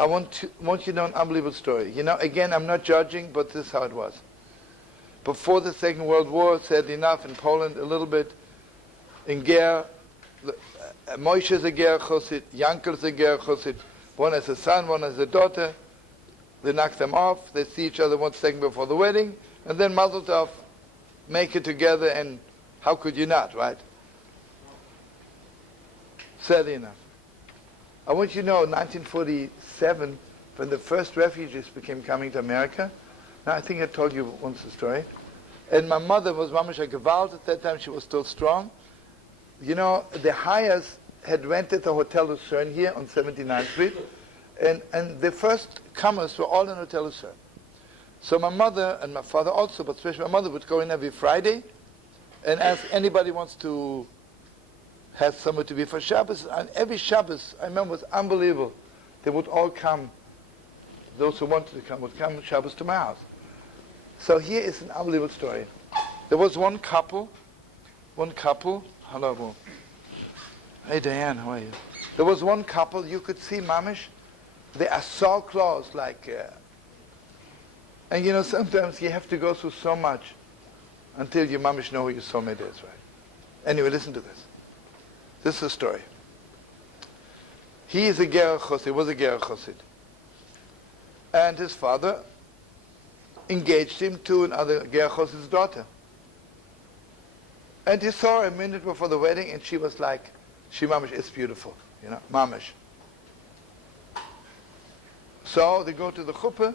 I want you to know an unbelievable story. You know, again, I'm not judging, but this is how it was. Before the Second World War, sadly enough, in Poland a little bit, in Ger, Moshe is a Ger Chosid, Yankel is a Ger Chosid. One has a son, one has a daughter. They knock them off. They see each other 1 second before the wedding. And then Mazel Tov, make it together, and how could you not, right? Sadly enough. I want you to know, in 1947, when the first refugees became coming to America, now I think I told you once the story, and my mother was Mamash Gewalt at that time, she was still strong. You know, the Hayas had rented a Hotel Lucerne here on 79th Street, and the first comers were all in Hotel Lucerne. So my mother, and my father also, but especially my mother, would go in every Friday and ask anybody wants to have somewhere to be for Shabbos. And every Shabbos, I remember, was unbelievable. They would all come, those who wanted to come, would come Shabbos to my house. So here is an unbelievable story. There was one couple, hello, Boom. Hey Diane, how are you? There was one couple, you could see Mamish, they are so close, like, and you know, sometimes you have to go through so much until your Mamish know who your soulmate is, right? Anyway, listen to this. This is a story. He is a Ger Chosid, was a Ger Chosid. And his father engaged him to another Ger Chosid's daughter. And he saw her a minute before the wedding, and she was like, she Mamish is beautiful, you know, Mamish. So they go to the chuppah.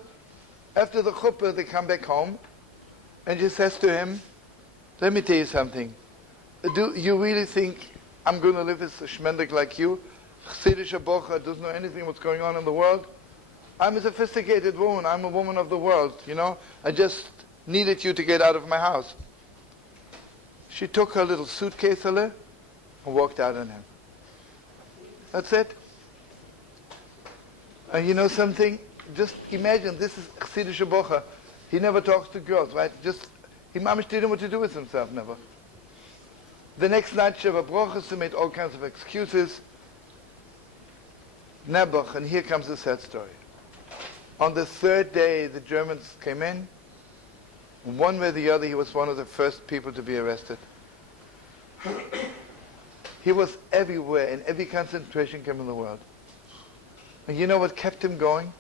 After the chuppah, they come back home, and she says to him, let me tell you something. Do you really think I'm going to live as a shmendik like you? Chassidish bocha doesn't know anything what's going on in the world. I'm a sophisticated woman. I'm a woman of the world, you know. I just needed you to get out of my house. She took her little suitcase and walked out on him. That's it. And you know something? Just imagine, this is Chassidish bocha. He never talks to girls, right? He mamish didn't know what to do with himself, never. The next night, Sheva Brochus, he made all kinds of excuses. Nebuch, and here comes the sad story. On the third day, the Germans came in. One way or the other, he was one of the first people to be arrested. He was everywhere, in every concentration camp in the world. And you know what kept him going?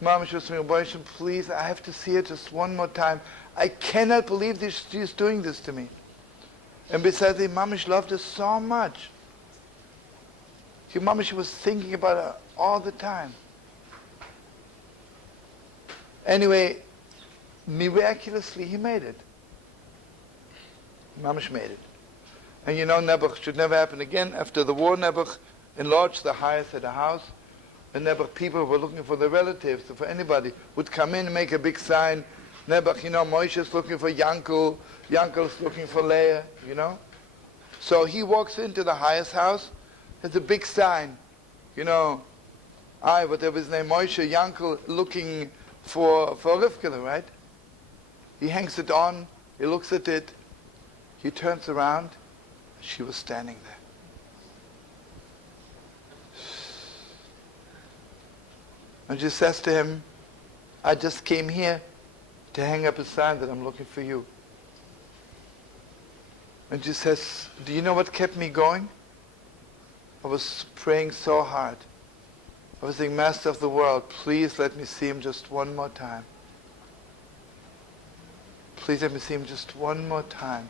Mama was saying, please, I have to see her just one more time. I cannot believe she's doing this to me. And besides, Mamish loved her so much. Mamish was thinking about her all the time. Anyway, miraculously, he made it. Mamish made it. And you know, Nebuch should never happen again. After the war, Nebuch enlarged the highest at the house. And Nebuch people were looking for their relatives, for anybody, would come in and make a big sign. Nebuch, you know, Moshe is looking for Yankel, Yankel is looking for Leah, you know. So he walks into the highest house, there's a big sign, you know, whatever his name, Moshe, Yankel, looking for Rivka, right? He hangs it on, he looks at it, he turns around, she was standing there. And she says to him, I just came here to hang up a sign that I'm looking for you. And she says, do you know what kept me going? I was praying so hard. I was saying, Master of the world, please let me see him just one more time. Please let me see him just one more time.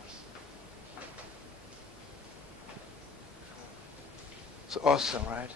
It's awesome, right?